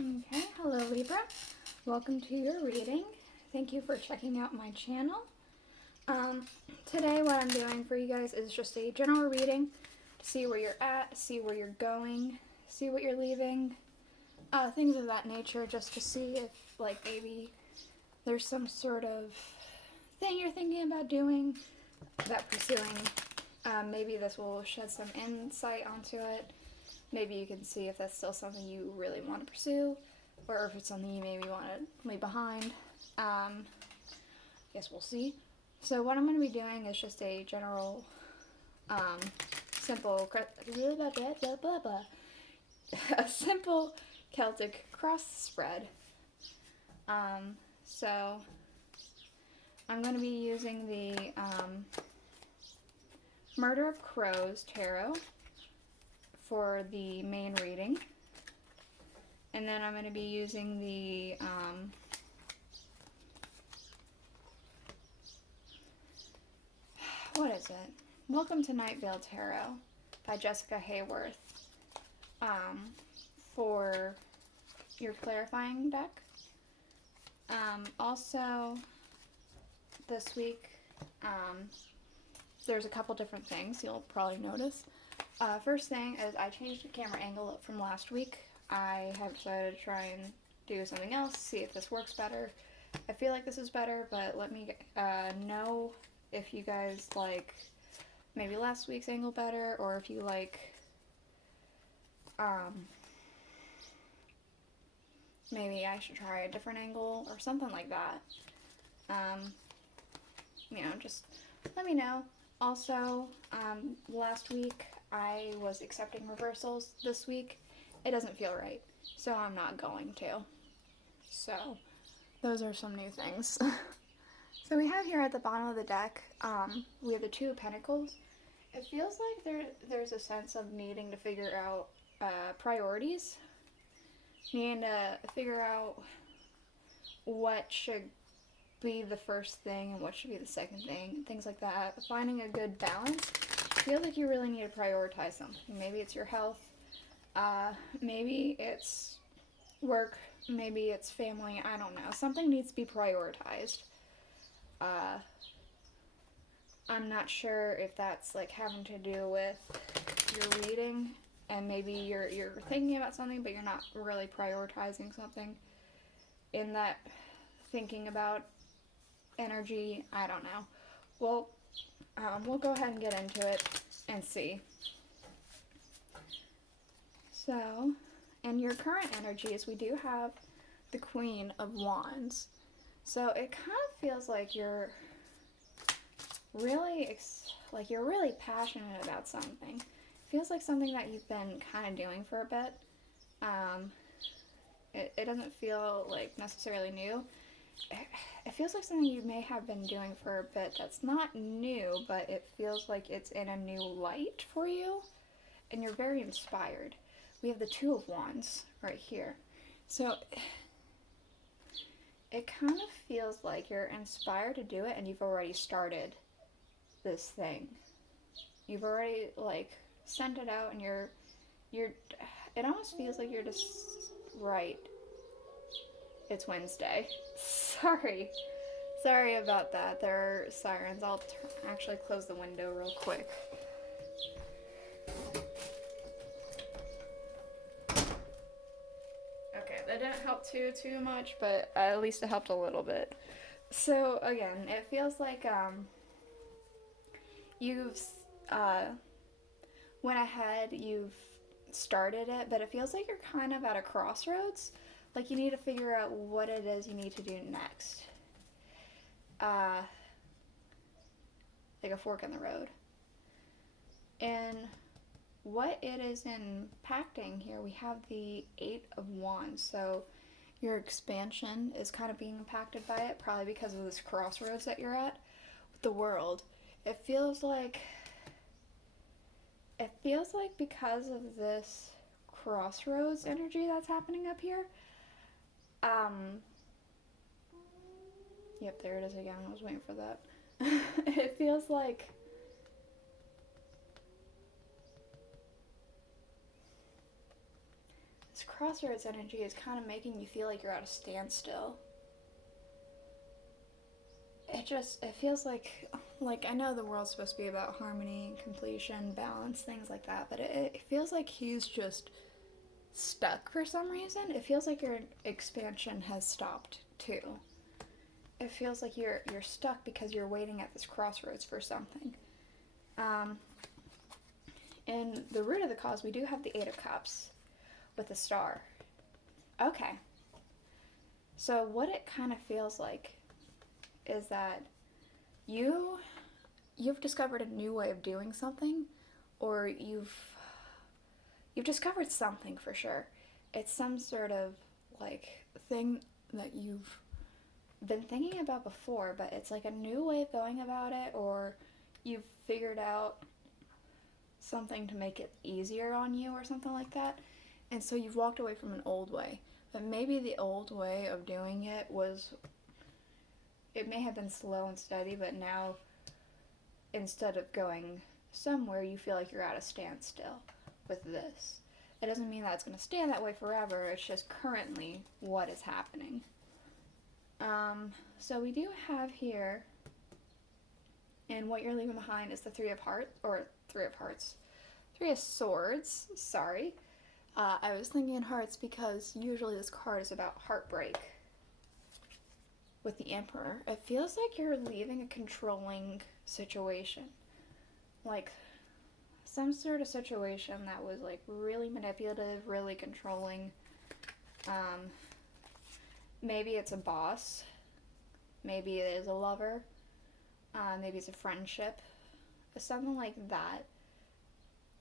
Okay, hello Libra. Welcome to your reading. Thank you for checking out my channel. Today what I'm doing for you guys is just a general reading to see where you're at, see where you're going, see what you're leaving, things of that nature, just to see if like maybe there's some sort of thing you're thinking about doing, about pursuing. Maybe this will shed some insight onto it. Maybe you can see if that's still something you really want to pursue, or if it's something you maybe want to leave behind. Guess we'll see. So what I'm going to be doing is just a general, simple, a simple Celtic cross spread. So I'm going to be using the Murder of Crows Tarot for the main reading, and then I'm going to be using the what is it? Welcome to Night Vale Tarot by Jessica Hayworth for your clarifying deck. Also, this week there's a couple different things you'll probably notice. First thing is I changed the camera angle up from last week. I have decided to try and do something else, see if this works better. I feel like this is better, but let me know if you guys like maybe last week's angle better, or if you like maybe I should try a different angle or something like that. Just let me know. Also, last week I was accepting reversals. This week it doesn't feel right, so I'm not going to. So those are some new things. So we have here at the bottom of the deck, we have the Two of Pentacles. It feels like there's a sense of needing to figure out priorities, needing to figure out what should be the first thing and what should be the second thing, things like that. Finding a good balance. I feel like you really need to prioritize something. Maybe it's your health, maybe it's work, maybe it's family, I don't know. Something needs to be prioritized. I'm not sure if that's like having to do with your reading, and maybe you're thinking about something but you're not really prioritizing something in that thinking about energy. I don't know. Well, we'll go ahead and get into it and see. So, in your current energies, we do have the Queen of Wands. So it kind of feels like you're really passionate about something. It feels like something that you've been kind of doing for a bit. It doesn't feel like necessarily new. It feels like something you may have been doing for a bit that's not new, but it feels like it's in a new light for you, and you're very inspired. We have the Two of Wands right here. So it kind of feels like you're inspired to do it, and you've already started this thing. You've already like sent it out, and you're it almost feels like you're just right. It's Wednesday. Sorry about that. There are sirens. I'll actually close the window real quick. Okay, that didn't help too much, but at least it helped a little bit. So again, it feels like you've went ahead, you've started it, but it feels like you're kind of at a crossroads. Like you need to figure out what it is you need to do next. Like a fork in the road. And what it is impacting here, we have the Eight of Wands. So your expansion is kind of being impacted by it, probably because of this crossroads that you're at with the world. It feels like because of this crossroads energy that's happening up here. Yep, there it is again. I was waiting for that. It feels like this Crossroads energy is kind of making you feel like you're at a standstill. It feels like I know the world's supposed to be about harmony, completion, balance, things like that, but it feels like he's just stuck for some reason. It feels like your expansion has stopped too. It feels like you're stuck because you're waiting at this crossroads for something. In the root of the cause, we do have the Eight of Cups with a star. Okay. So what it kind of feels like is that you've discovered a new way of doing something, or you've discovered something for sure. It's some sort of like thing that you've been thinking about before, but it's like a new way of going about it, or you've figured out something to make it easier on you or something like that. And so you've walked away from an old way. But maybe the old way of doing it may have been slow and steady, but now instead of going somewhere, you feel like you're at a standstill with this. It doesn't mean that it's going to stay that way forever. It's just currently what is happening. So we do have here, and what you're leaving behind is the Three of Swords, sorry. I was thinking hearts because usually this card is about heartbreak. With the Emperor, it feels like you're leaving a controlling situation. Like some sort of situation that was like really manipulative, really controlling. Maybe it's a boss. Maybe it is a lover. Maybe it's a friendship. Something like that.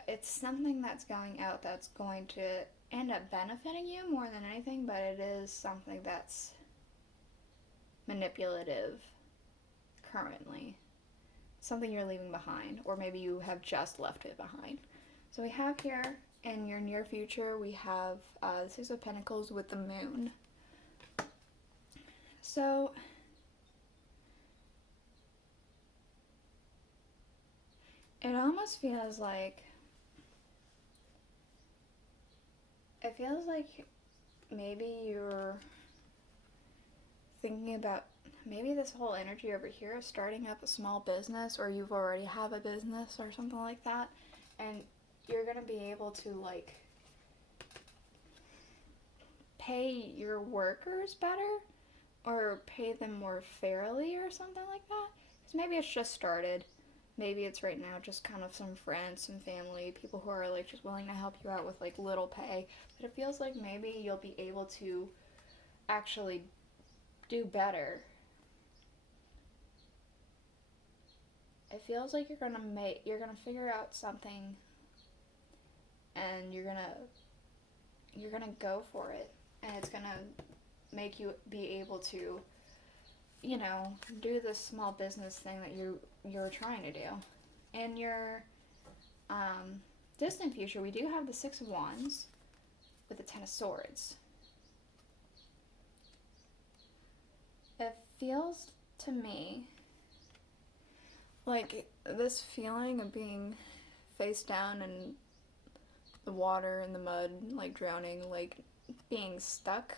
It's something that's going out that's going to end up benefiting you more than anything, but it is something that's manipulative currently. Something you're leaving behind, or maybe you have just left it behind. So we have here in your near future, we have the Six of Pentacles with the Moon. So it almost feels like maybe you're thinking about maybe this whole energy over here is starting up a small business, or you've already have a business or something like that, and you're going to be able to like pay your workers better or pay them more fairly or something like that. Because maybe it's just started. Maybe it's right now just kind of some friends, some family, people who are like just willing to help you out with like little pay. But it feels like maybe you'll be able to actually do better. It feels like you're gonna figure out something, and you're gonna go for it, and it's gonna make you be able to, do this small business thing that you're trying to do. In your distant future, we do have the Six of Wands with the Ten of Swords. It feels to me like this feeling of being face down in the water, in the mud, like drowning, like being stuck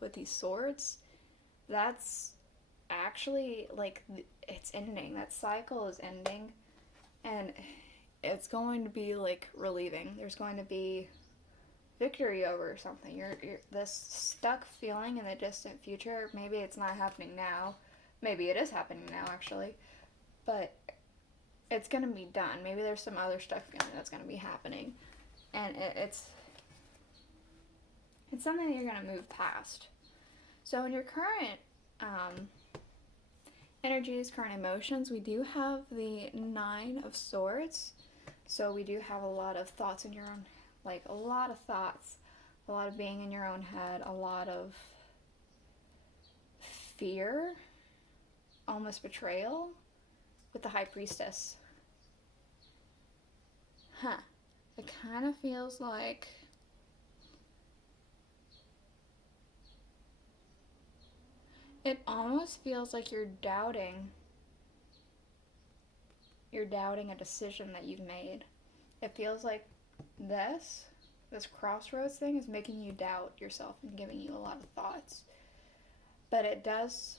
with these swords, that's actually like it's ending. That cycle is ending, and it's going to be like relieving. There's going to be victory over something. You're this stuck feeling in the distant future. Maybe it's not happening now. Maybe it is happening now actually, but it's gonna be done. Maybe there's some other stuck feeling that's gonna be happening, and it's something that you're gonna move past. So in your current energies, current emotions, we do have the Nine of Swords. So we do have a lot of thoughts in your own, like a lot of thoughts, a lot of being in your own head, a lot of fear, almost betrayal, with the High Priestess. It kind of feels like it almost feels like you're doubting a decision that you've made. It feels like this, this Crossroads thing is making you doubt yourself and giving you a lot of thoughts. But it doesn't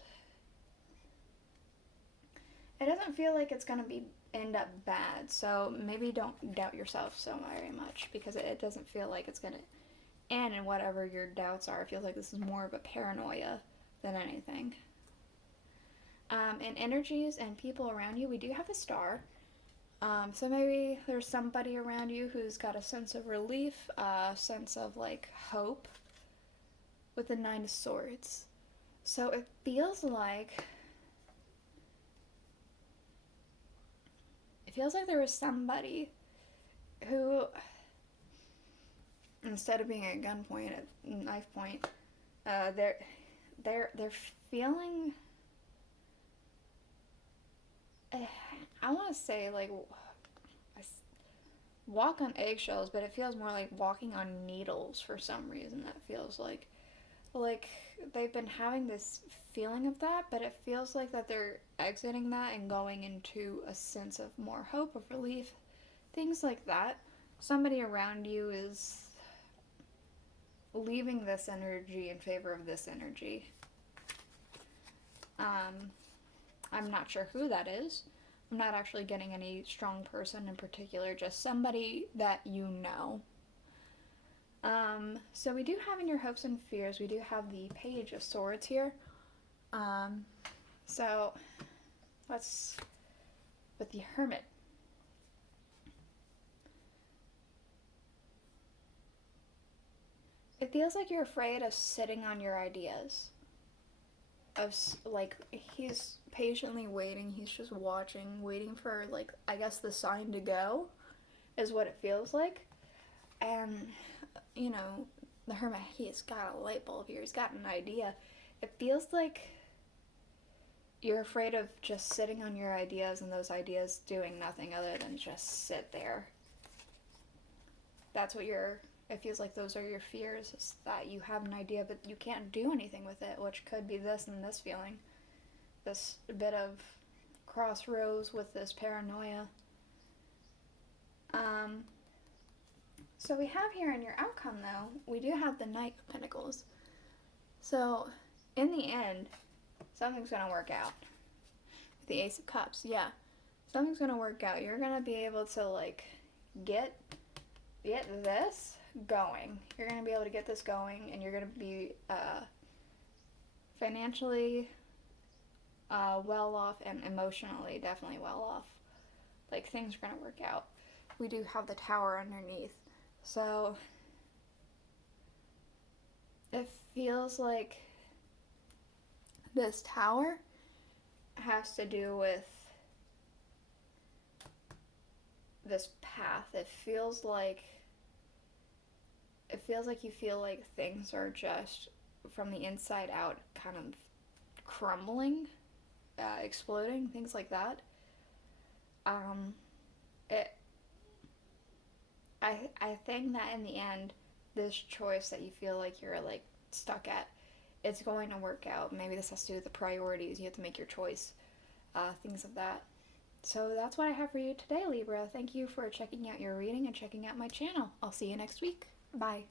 feel like it's going to end up bad. So maybe don't doubt yourself so very much, because it doesn't feel like it's going to end in whatever your doubts are. It feels like this is more of a paranoia than anything. And energies and people around you, we do have a star. So maybe there's somebody around you who's got a sense of relief, a sense of like hope with the Nine of Swords. So it feels like there was somebody who, instead of being at gunpoint, at knife point, they're feeling, I want to say like walk on eggshells, but it feels more like walking on needles for some reason. That feels like they've been having this feeling of that, but it feels like that they're exiting that and going into a sense of more hope, of relief, things like that. Somebody around you is leaving this energy in favor of this energy. I'm not sure who that is. I'm not actually getting any strong person in particular, just somebody that you know. So we do have in your hopes and fears, we do have the Page of Swords here. So let's, with the Hermit. It feels like you're afraid of sitting on your ideas. Of, like, he's patiently waiting, he's just watching, waiting for, like, I guess the sign to go, is what it feels like. And, you know, the Hermit, he's got a light bulb here, he's got an idea. It feels like you're afraid of just sitting on your ideas and those ideas doing nothing other than just sit there. That's what it feels like those are your fears, is that you have an idea but you can't do anything with it, which could be this and this feeling. This bit of crossroads with this paranoia. So we have here in your outcome, though, we do have the Knight of Pentacles. So, in the end, something's going to work out. The Ace of Cups, yeah. Something's going to work out. You're going to be able to, like, get this going. You're going to be able to get this going, and you're going to be financially well off, and emotionally definitely well off. Like, things are going to work out. We do have the Tower underneath. So, it feels like this Tower has to do with this path. It feels like you feel like things are just from the inside out kind of crumbling, exploding, things like that. I think that in the end, this choice that you feel like you're like stuck at, it's going to work out. Maybe this has to do with the priorities. You have to make your choice, things of that. So that's what I have for you today, Libra. Thank you for checking out your reading and checking out my channel. I'll see you next week. Bye.